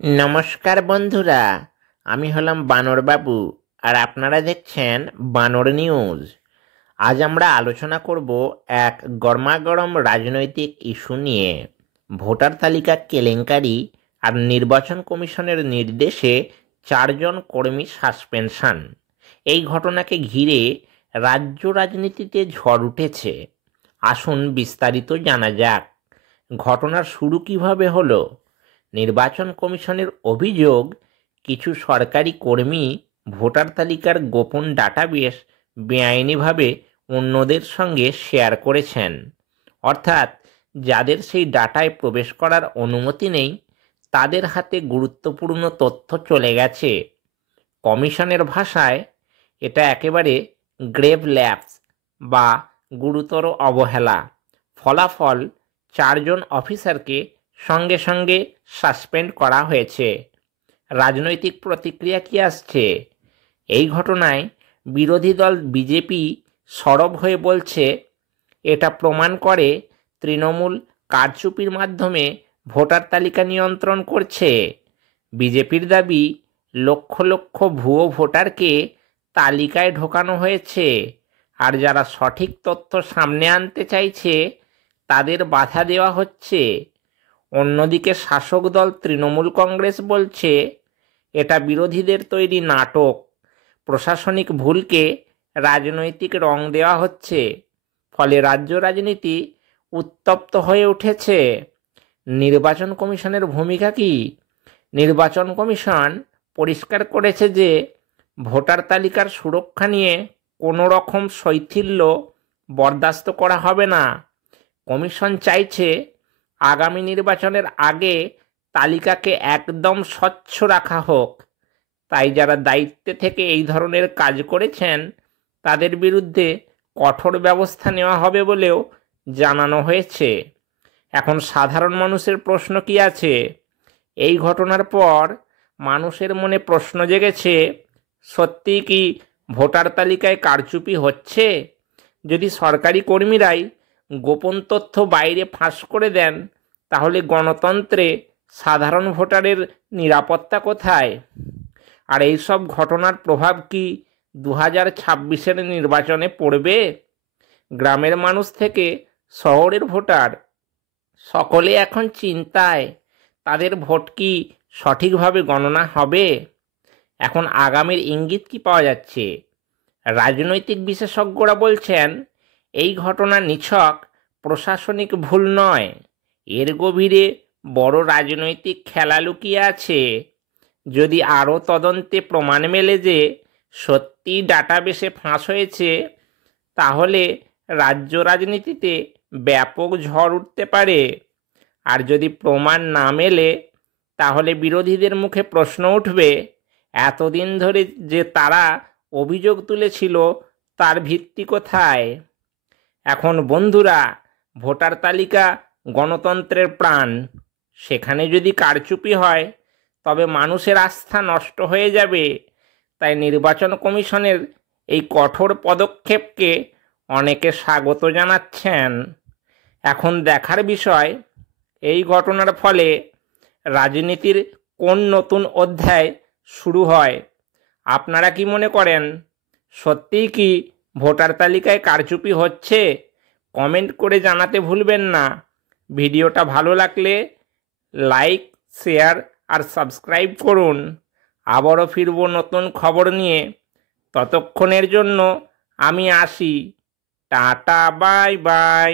নমস্কার বন্ধুরা, আমি হলাম বানর বাবু আর আপনারা দেখছেন বানর নিউজ। আজ আমরা আলোচনা করব এক গরমাগরম রাজনৈতিক ইস্যু নিয়ে। ভোটার তালিকা কেলেঙ্কারি আর নির্বাচন কমিশনের নির্দেশে 4জন কর্মী সাসপেনশন। এই ঘটনাকে ঘিরে রাজ্য রাজনীতিতে ঝড় উঠেছে। আসুন বিস্তারিত জানা যাক। ঘটনার শুরু কিভাবে হলো। নির্বাচন কমিশনের অভিযোগ, কিছু সরকারি কর্মী ভোটার তালিকার গোপন ডাটাবেস বেআইনিভাবে অন্যদের সঙ্গে শেয়ার করেছেন। অর্থাৎ যাদের সেই ডাটায় প্রবেশ করার অনুমতি নেই তাদের হাতে গুরুত্বপূর্ণ তথ্য চলে গেছে। কমিশনের ভাষায় এটা একেবারে গ্রেভ ল্যাপস বা গুরুতর অবহেলা। ফলাফল, 4জন অফিসারকে সঙ্গে সঙ্গে সাসপেন্ড করা হয়েছে। রাজনৈতিক প্রতিক্রিয়া কি আসছে? এই ঘটনায় বিরোধী দল বিজেপি সরব হয়ে বলছে এটা প্রমাণ করে তৃণমূল কারচুপির মাধ্যমে ভোটার তালিকা নিয়ন্ত্রণ করছে। বিজেপির দাবি, লক্ষ লক্ষ ভুয়ো ভোটারকে তালিকায় ঢোকানো হয়েছে, আর যারা সঠিক তথ্য সামনে আনতে চাইছে তাদের বাধা দেওয়া হচ্ছে। অন্যদিকে শাসক দল তৃণমূল কংগ্রেস বলছে এটা বিরোধীদের তৈরি নাটক, প্রশাসনিক ভুলকে রাজনৈতিক রং দেওয়া হচ্ছে। ফলে রাজ্য রাজনীতি উত্তপ্ত হয়ে উঠেছে। নির্বাচন কমিশনের ভূমিকা কি? নির্বাচন কমিশন পরিষ্কার করেছে যে ভোটার তালিকার সুরক্ষা নিয়ে কোনো রকম শৈথিল্য বরদাস্ত করা হবে না। কমিশন চাইছে আগামী নির্বাচনের আগে তালিকাকে একদম স্বচ্ছ রাখা হোক। তাই যারা দায়িত্বে থেকে এই ধরনের কাজ করেছেন তাদের বিরুদ্ধে কঠোর ব্যবস্থা নেওয়া হবে বলেও জানানো হয়েছে। এখন সাধারণ মানুষের প্রশ্ন কি আছে? এই ঘটনার পর মানুষের মনে প্রশ্ন জেগেছে, সত্যিই কি ভোটার তালিকায় কারচুপি হচ্ছে? যদি সরকারি কর্মীরাই গোপন তথ্য বাইরে ফাঁস করে দেন তাহলে গণতন্ত্রে সাধারণ ভোটারের নিরাপত্তা কোথায়? আর এইসব ঘটনার প্রভাব কি 2026-এর নির্বাচনে পড়বে? গ্রামের মানুষ থেকে শহরের ভোটার সকলে এখন চিন্তায়, তাদের ভোট কি সঠিকভাবে গণনা হবে? এখন আগামীর ইঙ্গিত কি পাওয়া যাচ্ছে? রাজনৈতিক বিশেষজ্ঞরা বলছেন এই ঘটনা নিছক প্রশাসনিক ভুল নয়, এর গভীরে বড় রাজনৈতিক খেলা লুকিয়ে আছে। যদি আরও তদন্তে প্রমাণ মেলে যে সত্যি ডাটাবেসে ফাঁস হয়েছে তাহলে রাজ্য রাজনীতিতে ব্যাপক ঝড় উঠতে পারে। আর যদি প্রমাণ না মেলে তাহলে বিরোধীদের মুখে প্রশ্ন উঠবে, এতদিন ধরে যে তারা অভিযোগ তুলেছিল তার ভিত্তি কোথায়? এখন বন্ধুরা, ভোটার তালিকা গণতন্ত্রের প্রাণ। সেখানে যদি কারচুপি হয় তবে মানুষের আস্থা নষ্ট হয়ে যাবে। তাই নির্বাচন কমিশনের এই কঠোর পদক্ষেপকে অনেকে স্বাগত জানাচ্ছেন। এখন দেখার বিষয় এই ঘটনার ফলে রাজনীতির কোন নতুন অধ্যায় শুরু হয়। আপনারা কি মনে করেন? সত্যিই কি ভোটার তালিকায় কারচুপি হচ্ছে? কমেন্ট করে জানাতে ভুলবেন না। ভিডিওটা ভালো লাগলে লাইক, শেয়ার আর সাবস্ক্রাইব করুন। আবারও ফিরব নতুন খবর নিয়ে। ততক্ষণের জন্য আমি আসি। Tata, bye bye.